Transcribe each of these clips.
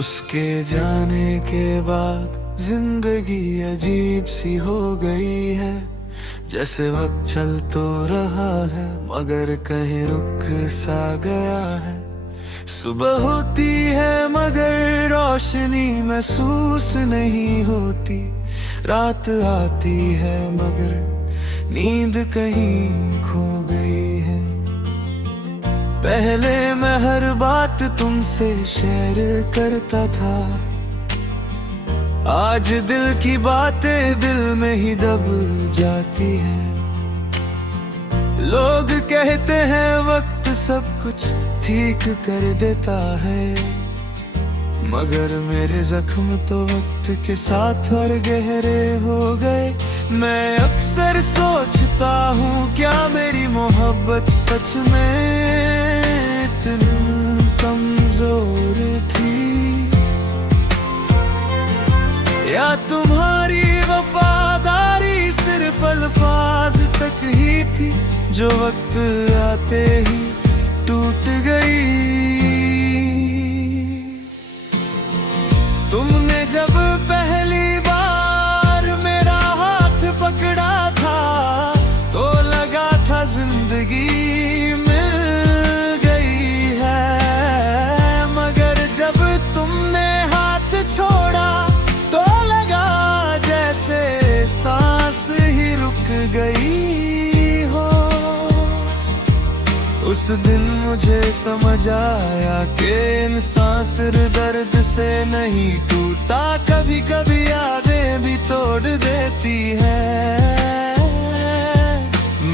उसके जाने के बाद जिंदगी अजीब सी हो गई है। जैसे वक्त चल तो रहा है मगर कहीं रुक सा गया है। सुबह होती है मगर रोशनी महसूस नहीं होती। रात आती है मगर नींद कहीं खो गई है। पहले मैं हर बात तुमसे शेयर करता था, आज दिल की बातें दिल में ही दब जाती हैं। लोग कहते हैं वक्त सब कुछ ठीक कर देता है, मगर मेरे जख्म तो वक्त के साथ और गहरे हो गए। मैं अक्सर सोचता हूँ क्या मेरी मोहब्बत सच में इतनी कमजोर थी, या तुम्हारी वफादारी सिर्फ अल्फाज तक ही थी जो वक्त आते ही टूट गई। तुमने जब पहली बार मेरा हाथ पकड़ा था तो लगा था जिंदगी मिल गई है, मगर जब तुमने हाथ छोड़ा तो लगा जैसे सांस ही रुक गई हो। उस दिन मुझे समझ आया कि इंसान सिर्फ दर्द से नहीं टूटा, कभी कभी यादें भी तोड़ देती है।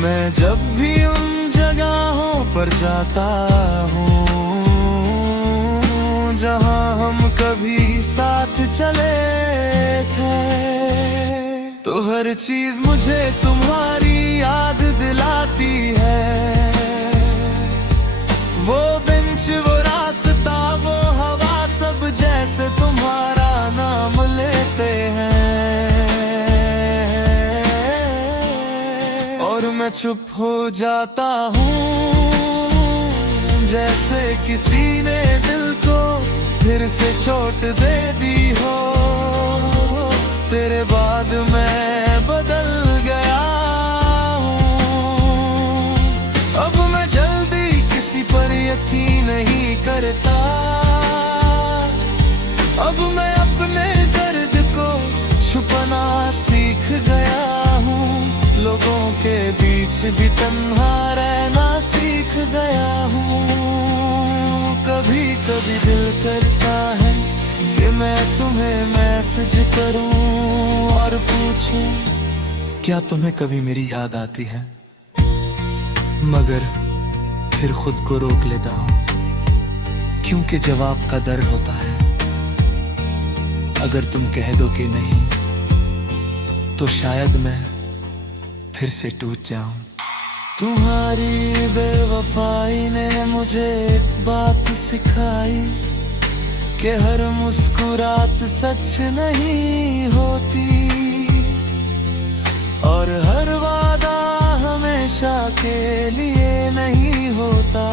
मैं जब भी उन जगहों पर जाता हूँ जहाँ हम कभी साथ चले थे, तो हर चीज मुझे तुम्हारी याद दिलाती है। वो बेंच, वो रास्ता, वो हवा, सब जैसे तुम्हारा नाम लेते हैं। और मैं चुप हो जाता हूँ जैसे किसी ने दिल को फिर से चोट दे दी हो। तेरे बाद मैं बदल गया हूँ, अब मैं जल्दी किसी पर यकीन नहीं करता। अब मैं अपने दर्द को छुपाना सीख गया हूँ, लोगों के बीच भी तन्हा रहना सीख गया हूँ। कभी कभी दिल करता है कि मैं तुम्हें मैसेज करूं और पूछूं क्या तुम्हें कभी मेरी याद आती है, मगर फिर खुद को रोक लेता हूँ क्योंकि जवाब का डर होता है। अगर तुम कह दो कि नहीं तो शायद मैं फिर से टूट जाऊं। तुम्हारी बेवफाई ने मुझे एक बात सिखाई कि हर मुस्कुरात सच नहीं होती और हर वादा हमेशा के लिए नहीं होता।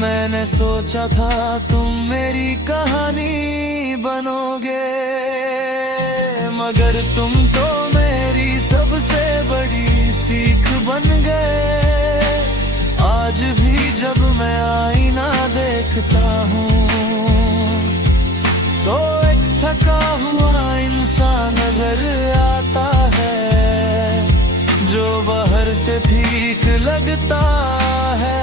मैंने सोचा था तुम मेरी कहानी बनोगे, मगर तुम तो मेरी सबसे बड़ी सीख बन गए। आज भी जब मैं आईना देखता हूँ तो एक थका हुआ इंसान नजर आता है जो बाहर से ठीक लगता है,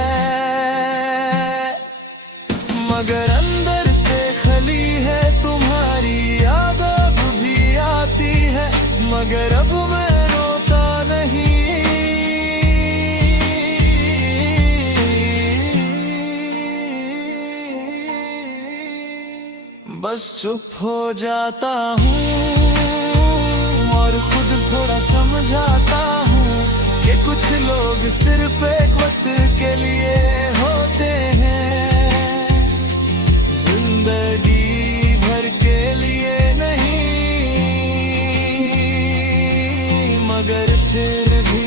मगर अंदर से खली है। तुम्हारी याद अब भी आती है मगर अब मैं रोता नहीं। बस चुप हो जाता हूँ और खुद थोड़ा समझाता हूँ कि कुछ लोग सिर्फ एक वक्त के लिए होते हैं, जिंदगी भर के लिए नहीं। मगर फिर भी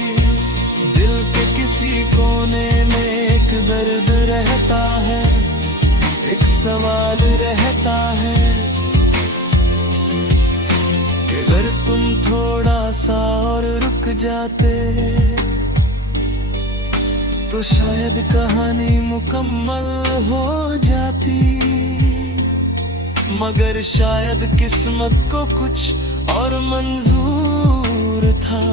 दिल के किसी कोने में एक दर्द रहता है, एक सवाल रहता है सा और रुक जाते तो शायद कहानी मुकम्मल हो जाती। मगर शायद किस्मत को कुछ और मंजूर था।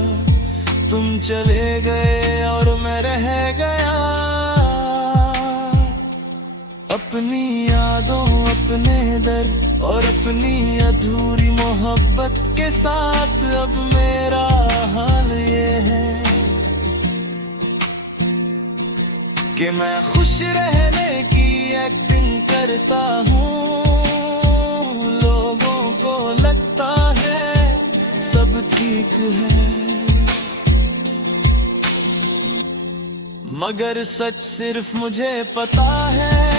तुम चले गए और मैं रह गया अपनी यादों, अपने दर्द और अपनी अधूरी मोहब्बत के साथ। अब मेरा हाल ये है कि मैं खुश रहने की एक्टिंग करता हूँ। लोगों को लगता है सब ठीक है, मगर सच सिर्फ मुझे पता है।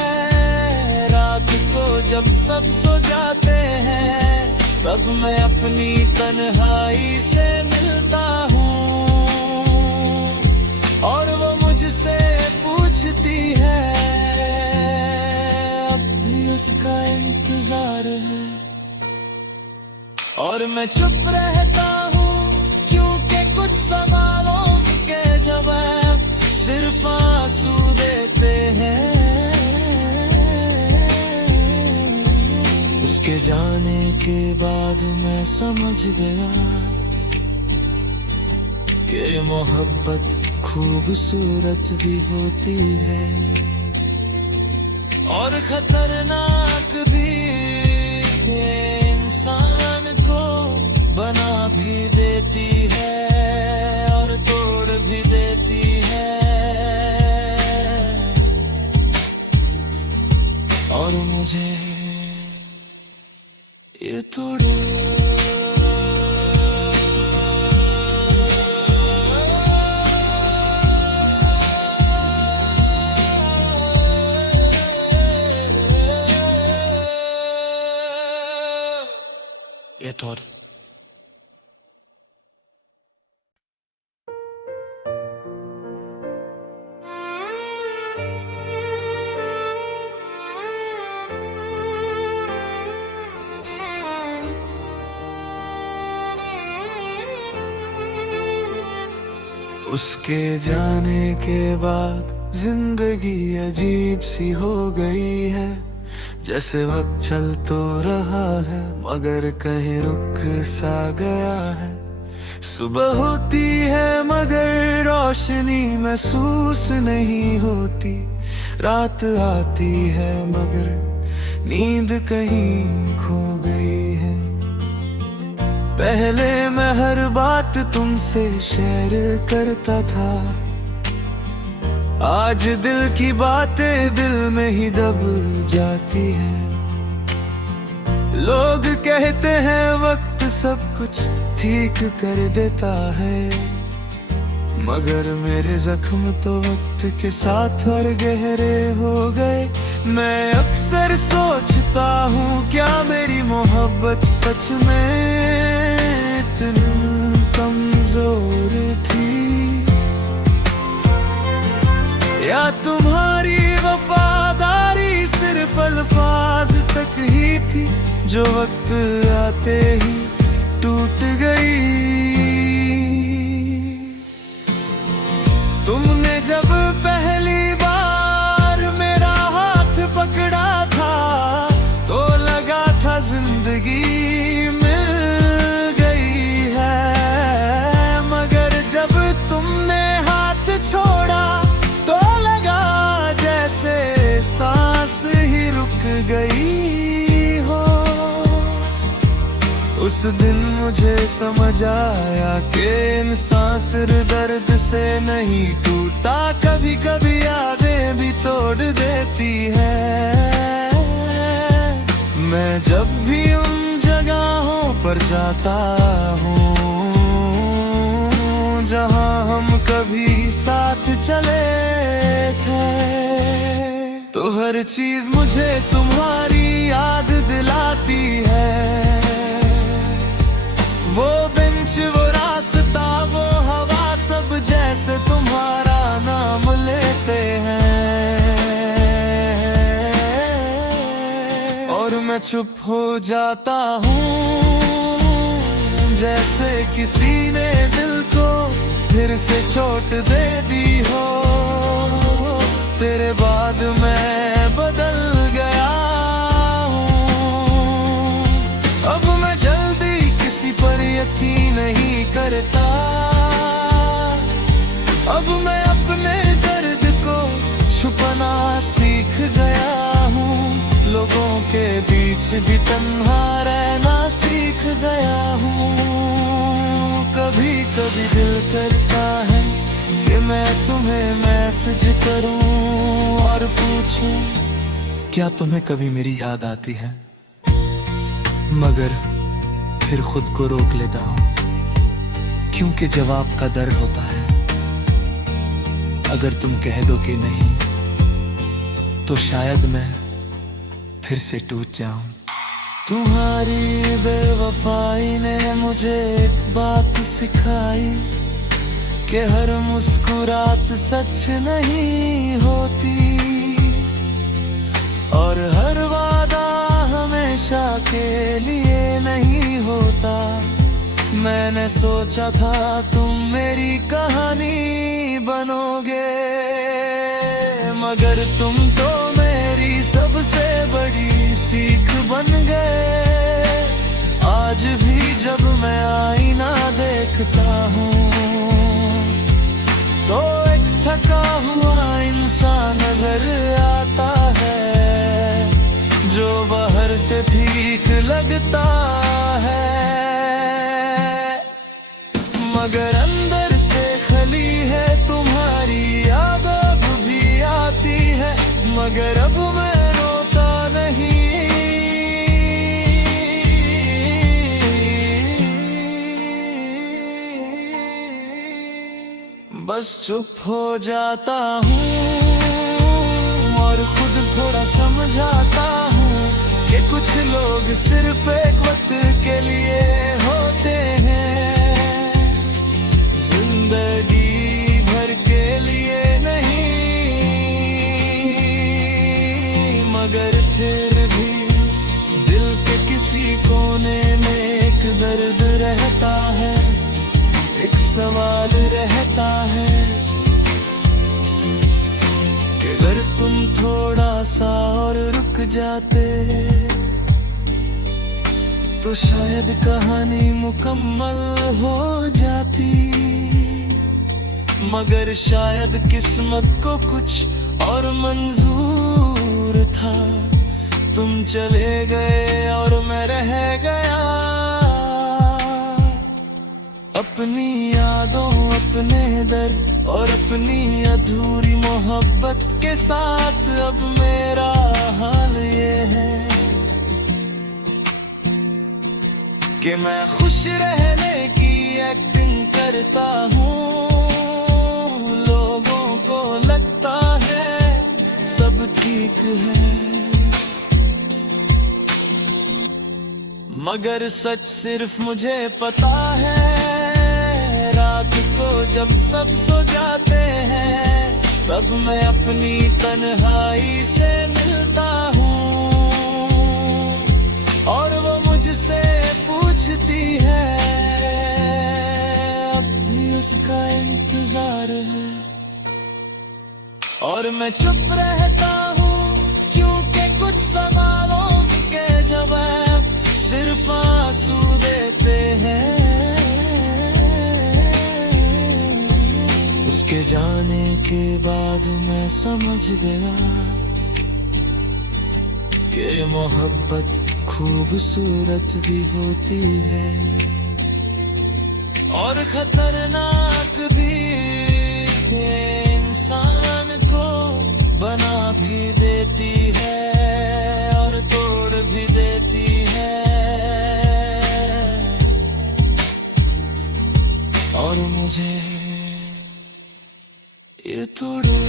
रात को जब सब सो जाते हैं तब मैं अपनी तन्हाई से मिलता हूँ और वो मुझसे पूछती है अब भी उसका इंतजार है। और मैं चुप रहता हूँ क्योंकि कुछ सवालों के जवाब सिर्फ आंसू देते हैं। उसके जाने के बाद मैं समझ गया कि मोहब्बत खूबसूरत भी होती है और खतरनाक भी। ये इंसान को बना भी देती है और तोड़ भी देती है। और मुझे ये तोड़ ये तोड़ उसके जाने के बाद जिंदगी अजीब सी हो गई है। जैसे वक्त चल तो रहा है मगर कहीं रुक सा गया है। सुबह होती है मगर रोशनी महसूस नहीं होती। रात आती है मगर नींद कहीं खो गई है। पहले मैं हर बात तुमसे शेयर करता था, आज दिल की बातें दिल में ही दब जाती हैं। लोग कहते हैं वक्त सब कुछ ठीक कर देता है, मगर मेरे जख्म तो वक्त के साथ और गहरे हो गए। मैं अक्सर सोचता हूँ क्या मेरी मोहब्बत सच में इतनी कमजोर थी, या तुम्हारी वफादारी सिर्फ अल्फाज तक ही थी जो वक्त आते ही टूट गई। तुमने जब पहली बार मेरा हाथ पकड़ा था तो लगा था जिंदगी मिल गई है, मगर जब तुमने हाथ छोड़ा तो लगा जैसे सांस ही रुक गई हो। उस दिन मुझे समझ आया कि इंसान सिर्फ दर्द से नहीं टूटा, कभी कभी यादें भी तोड़ देती है। मैं जब भी उन जगहों पर जाता हूँ जहाँ हम कभी साथ चले थे, तो हर चीज मुझे तुम्हारी याद दिलाती है। वो बेंच, वो रास्ता, वो हवा, सब जैसे तुम्हारा नाम लेते हैं। और मैं चुप हो जाता हूँ जैसे किसी ने दिल को फिर से चोट दे दी हो। तेरे बाद मैं बदल गया हूँ। अब मैं जल्दी किसी पर यकीन नहीं करता। अब मैं अपने दर्द को छुपाना सीख गया हूँ। लोगों के बीच भी तन्हा रहना सीख गया हूँ। कभी कभी दिल करता है कि मैं तुम्हें मैसेज करूं और पूछूं, क्या तुम्हें कभी मेरी याद आती है? मगर फिर खुद को रोक लेता हूँ, क्योंकि जवाब का डर होता है। अगर तुम कह दो कि नहीं, तो शायद मैं फिर से टूट जाऊं। तुम्हारी बेवफाई ने मुझे एक बात सिखाई कि हर मुस्कुरात सच नहीं होती और हर वादा हमेशा के लिए नहीं होता। मैंने सोचा था तुम मेरी कहानी बनोगे, मगर तुम तो मेरी सबसे बड़ी सीख बन गए। आज भी जब मैं आईना देखता हूँ तो एक थका हुआ इंसान नजर आता है, जो बाहर से ठीक लगता है मगर अंदर से खली है। तुम्हारी याद अब भी आती है, मगर अब मैं रोता नहीं। बस चुप हो जाता हूँ और खुद थोड़ा समझाता हूँ कि कुछ लोग सिर्फ एक वक्त के लिए होते हैं, जिंदगी भर के लिए नहीं। मगर फिर भी दिल के किसी कोने में एक दर्द रहता है, एक सवाल रहता है कि अगर तुम थोड़ा सा और रुक जाते तो शायद कहानी मुकम्मल हो जाती। मगर शायद किस्मत को कुछ और मंजूर था। तुम चले गए और मैं रह गया अपनी यादों, अपने दर्द और अपनी अधूरी मोहब्बत के साथ। अब मेरा हाल ये है कि मैं खुश रहने की एक्टिंग करता हूँ। लोगों को लगता है सब ठीक है, मगर सच सिर्फ मुझे पता है। रात को जब सब सो जाते हैं तब मैं अपनी तन्हाई से मिलता हूँ और वो मुझसे पूछती है, अब भी उसका इंतजार है। और मैं चुप रहता हूँ क्योंकि कुछ सवालों के जवाब सिर्फ आंसू देते हैं। उसके जाने के बाद मैं समझ गया कि मोहब्बत खूबसूरत भी होती है और खतरनाक भी। इंसान को बना भी देती है और तोड़ भी देती है। और मुझे ये तोड़े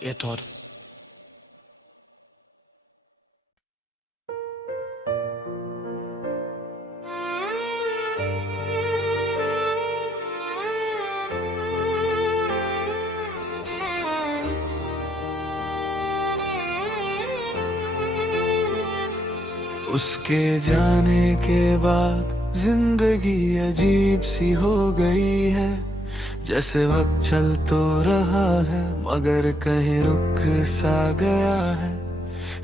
ये तोड़। उसके जाने के बाद जिंदगी अजीब सी हो गई है। जैसे वक्त चल तो रहा है मगर कहीं रुक सा गया है।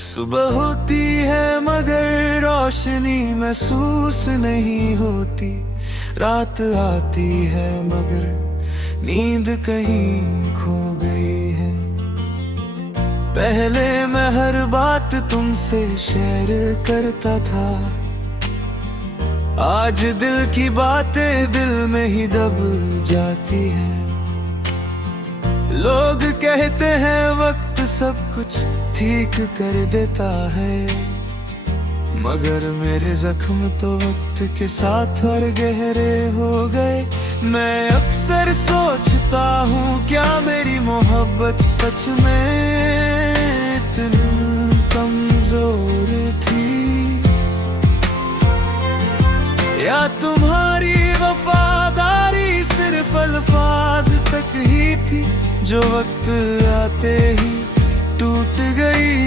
सुबह होती है मगर रोशनी महसूस नहीं होती। रात आती है मगर नींद कहीं खो गई है। पहले मैं हर बात तुमसे शेयर करता था, आज दिल की बातें दिल में ही दब जाती हैं। लोग कहते हैं वक्त सब कुछ ठीक कर देता है, मगर मेरे जख्म तो वक्त के साथ और गहरे हो गए। मैं अक्सर सोचता हूँ क्या मेरी मोहब्बत सच में इतनी कमजोर थी, या तुम्हारी वफादारी सिर्फ अल्फाज तक ही थी जो वक्त आते ही टूट गई।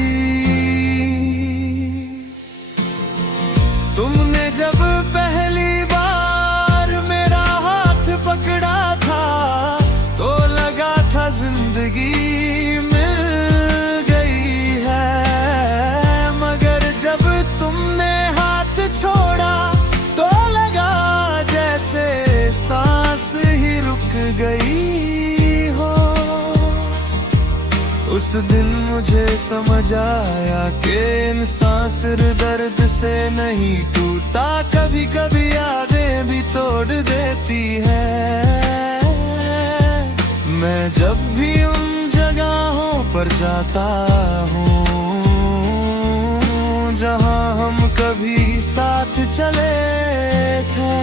तुमने जब पहली बार मेरा हाथ पकड़ा था तो लगा था जिंदगी मिल गई है, मगर जब तुमने हाथ छोड़ा तो लगा जैसे सांस ही रुक गई हो। उस दिन मुझे समझ आया कि इंसान सिर्फ दर्द से नहीं टूटा, कभी कभी यादें भी तोड़ देती है। मैं जब भी उन जगहों पर जाता हूँ जहाँ हम कभी साथ चले थे,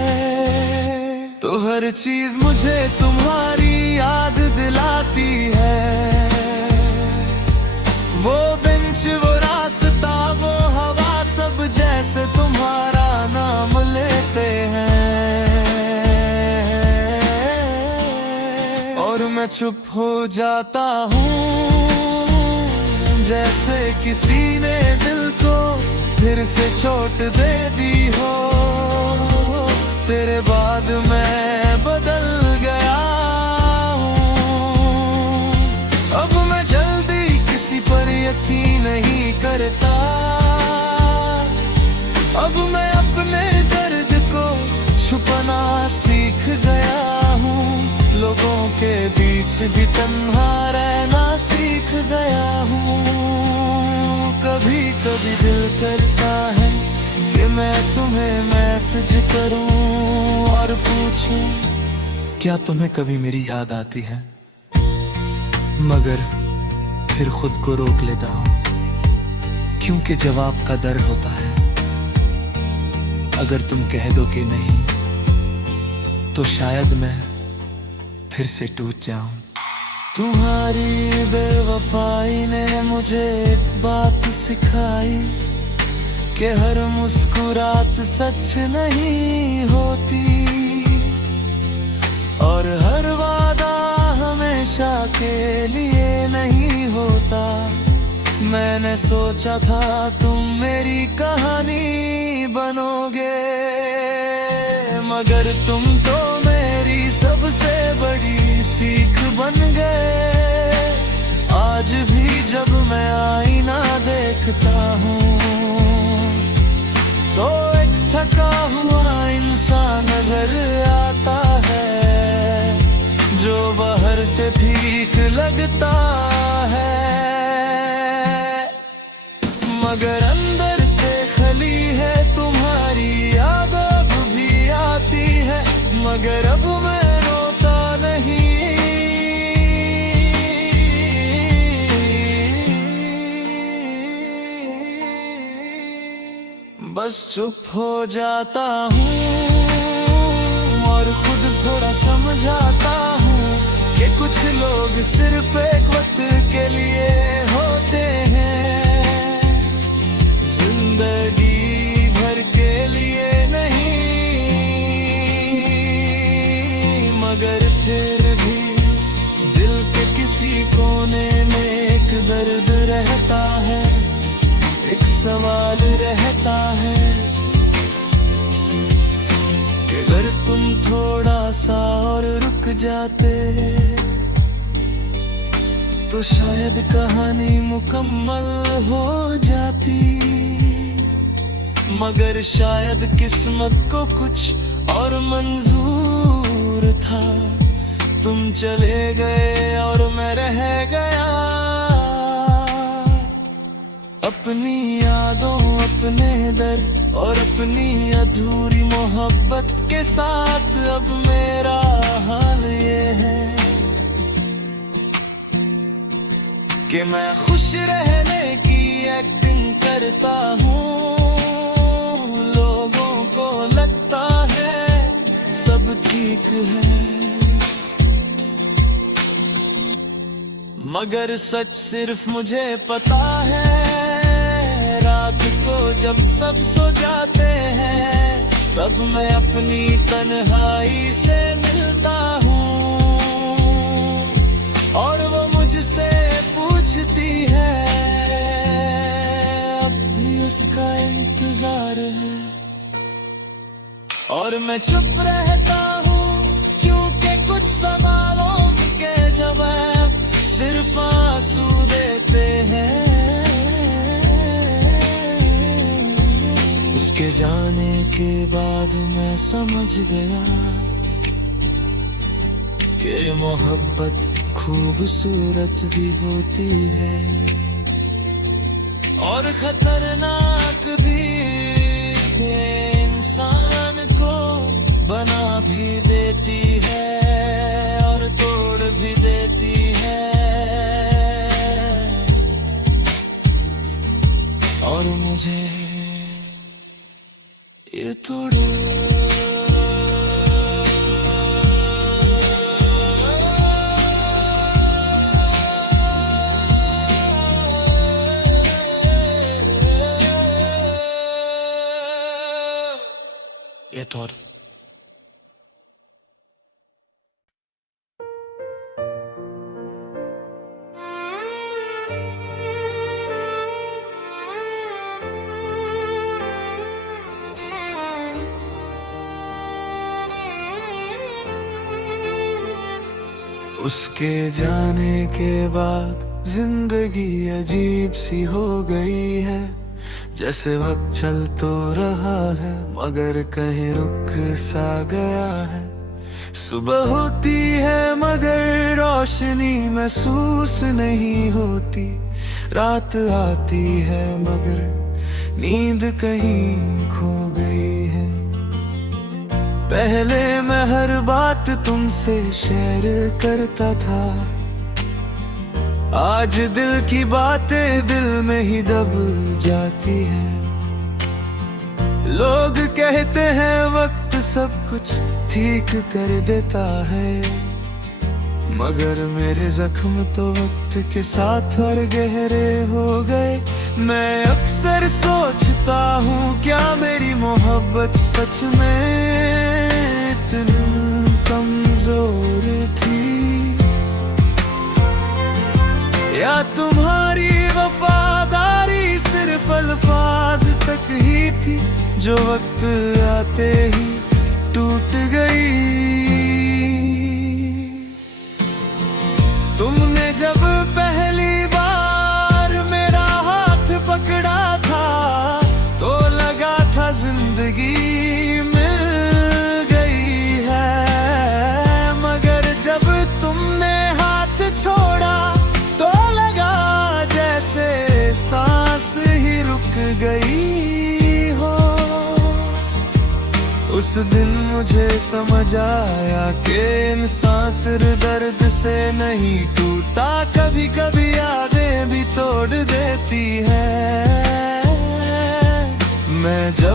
तो हर चीज मुझे तुम्हारी याद दिलाती है। वो बेंच, वो रास्ता, वो हवा, सब जैसे तुम्हारा नाम लेते हैं। और मैं चुप हो जाता हूँ जैसे किसी ने दिल को फिर से चोट दे दी हो। तेरे बाद मैं बदल गया हूँ, अब मैं जल्दी किसी पर यकीन नहीं करता। अब मैं अपने दर्द को छुपाना सीख गया हूँ, लोगों के बीच भी तन्हा रहना सीख गया हूँ। कभी कभी दिल करता है कि मैं तुम्हें मैसेज करूं और पूछूं क्या तुम्हें कभी मेरी याद आती है, मगर फिर खुद को रोक लेता हूँ क्योंकि जवाब का डर होता है। अगर तुम कह दो कि नहीं तो शायद मैं फिर से टूट जाऊं। तुम्हारी बेवफाई ने मुझे एक बात सिखाई कि हर मुस्कुरात सच नहीं होती, और हर वादा हमेशा के लिए नहीं होता। मैंने सोचा था तुम मेरी कहानी बनोगे, मगर तुम तो मेरी सबसे बड़ी सीख बन गए। आज भी जब मैं आईना देखता हूँ तो एक थका हुआ इंसान नजर आता है जो बाहर से ठीक लगता है, मगर अंदर से खली है। तुम्हारी याद अब भी आती है मगर अब मैं रोता नहीं। बस चुप हो जाता हूँ और खुद थोड़ा समझाता हूँ कि कुछ लोग सिर्फ एक वक्त के लिए होते हैं, जिंदगी भर के लिए नहीं। मगर फिर भी दिल के किसी कोने में एक दर्द रहता है, एक सवाल रहता है जाते तो शायद कहानी मुकम्मल हो जाती, मगर शायद किस्मत को कुछ और मंजूर था। तुम चले गए और मैं रह गया अपनी यादों, अपने दर्द और अपनी अधूरी मोहब्बत के साथ। अब मेरा हाल ये है कि मैं खुश रहने की एक्टिंग करता हूँ। लोगों को लगता है सब ठीक है, मगर सच सिर्फ मुझे पता है। रात को जब सब सो जाते हैं, तब मैं अपनी तन्हाई से मिलता हूँ और वो मुझसे पूछती है अब भी उसका इंतजार है। और मैं चुप रहता हूँ क्योंकि कुछ सवालों के जवाब सिर्फ आंसू देते हैं। उसके जाने के बाद मैं समझ गया कि मोहब्बत खूबसूरत भी होती है और खतरनाक भी। इंसान को बना भी देती है और तोड़ भी देती है। और मुझे ये तोड़ ये तोड़ उसके जाने के बाद जिंदगी अजीब सी हो गई है। जैसे वक्त चल तो रहा है मगर कहीं रुक सा गया है। सुबह होती है मगर रोशनी महसूस नहीं होती। रात आती है मगर नींद कहीं खो गई है। पहले मैं हर बात तुमसे शेयर करता था, आज दिल की बातें दिल में ही दब जाती हैं। लोग कहते हैं वक्त सब कुछ ठीक कर देता है, मगर मेरे जख्म तो वक्त के साथ और गहरे हो गए। मैं अक्सर सोचता हूँ क्या मेरी मोहब्बत सच में इतनी कमजोर थी, या तुम्हारी वफादारी सिर्फ अल्फाज तक ही थी जो वक्त आते ही टूट गई। तुमने जब पहली बार मेरा हाथ पकड़ा था तो लगा था जिंदगी मिल गई है, मगर जब तुमने हाथ छोड़ा तो लगा जैसे सांस ही रुक गई हो। उस दिन मुझे समझ आया कि इंसान सिर्फ दर्द से नहीं टूटा, कभी कभी यादें भी तोड़ देती है। मैं जब